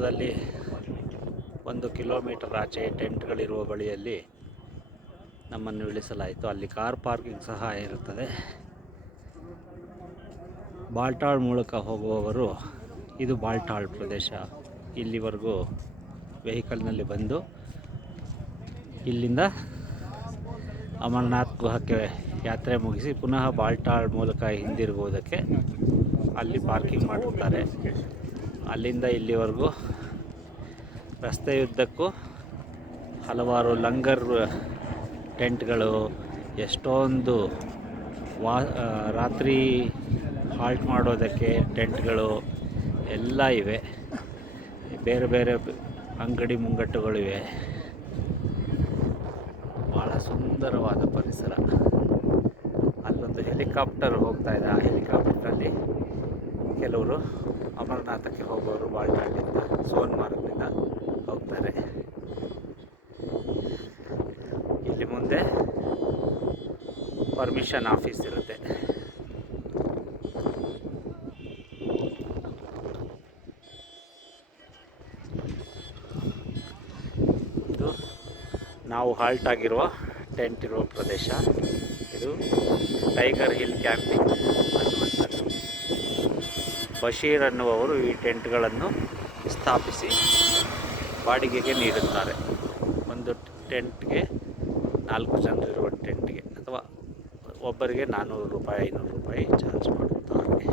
ದೂರದಲ್ಲಿ 1 ಕಿಲೋಮೀಟರ್ ಆಚೆ ಟೆಂಟ್ಗಳಿರುವ ಬಳಿಯಲ್ಲಿ ನಮ್ಮನ್ನು ಇಳಿಸಲಾಯಿತು. ಅಲ್ಲಿ ಕಾರ್ ಪಾರ್ಕಿಂಗ್ ಸಹ ಇರುತ್ತದೆ. ಬಾಲ್ಟಾಳ್ ಮೂಲಕ ಹೋಗುವವರು, ಇದು ಬಾಲ್ಟಾಳ್ ಪ್ರದೇಶ, ಇಲ್ಲಿವರೆಗೂ ವೆಹಿಕಲ್ನಲ್ಲಿ ಬಂದು ಇಲ್ಲಿಂದ ಅಮರನಾಥ್ ಗುಹಕ್ಕೆ ಯಾತ್ರೆ ಮುಗಿಸಿ ಪುನಃ ಬಾಲ್ಟಾಳ್ ಮೂಲಕ ಹಿಂದಿರುಗುವುದಕ್ಕೆ ಅಲ್ಲಿ ಪಾರ್ಕಿಂಗ್ ಮಾಡುತ್ತಾರೆ. ಅಲ್ಲಿಂದ ಇಲ್ಲಿವರೆಗೂ ರಸ್ತೆಯುದ್ದಕ್ಕೂ ಹಲವಾರು ಲಂಗರ್ ಟೆಂಟ್ಗಳು, ಎಷ್ಟೊಂದು ರಾತ್ರಿ ಹಾಲ್ಟ್ ಮಾಡೋದಕ್ಕೆ ಟೆಂಟ್ಗಳು ಎಲ್ಲ ಇವೆ. ಬೇರೆ ಬೇರೆ ಅಂಗಡಿ ಮುಂಗಟ್ಟುಗಳಿವೆ. ಭಾಳ ಸುಂದರವಾದ ಪರಿಸರ. ಅಲ್ಲೊಂದು ಹೆಲಿಕಾಪ್ಟರ್ ಹೋಗ್ತಾ ಇದೆ. ಆ ಹೆಲಿಕಾಪ್ಟರ್ನಲ್ಲಿ ಕೆಲವರು ಅಮರನಾಥಕ್ಕೆ ಹೋಗೋರು ಬಾಲ್ಟಾಳ್ನಿಂದ, ಸೋನ್ಮಾರ್ಗ್ನಿಂದ ಹೋಗ್ತಾರೆ. ಇಲ್ಲಿ ಮುಂದೆ ಪರ್ಮಿಷನ್ ಆಫೀಸ್ ಇರುತ್ತೆ. ಇದು ನಾವು ಹಾಲ್ಟ್ ಆಗಿರುವ ಟೆಂಟ್ ಇರುವ ಪ್ರದೇಶ. ಇದು ಟೈಗರ್ ಹಿಲ್ ಕ್ಯಾಂಪಿಂಗ್ ಅನ್ನುವಂಥದ್ದು. ಬಶೀರ್ ಅನ್ನುವವರು ಈ ಟೆಂಟ್ಗಳನ್ನು ಸ್ಥಾಪಿಸಿ ಬಾಡಿಗೆಗೆ ನೀಡುತ್ತಾರೆ. ಒಂದು ಟೆಂಟ್ಗೆ 4 ಜನರಿರುವ ಟೆಂಟ್ಗೆ ಅಥವಾ ಒಬ್ಬರಿಗೆ 400 ರೂಪಾಯಿ 500 ರೂಪಾಯಿ ಚಾರ್ಜ್ ಮಾಡುತ್ತಾರೆ.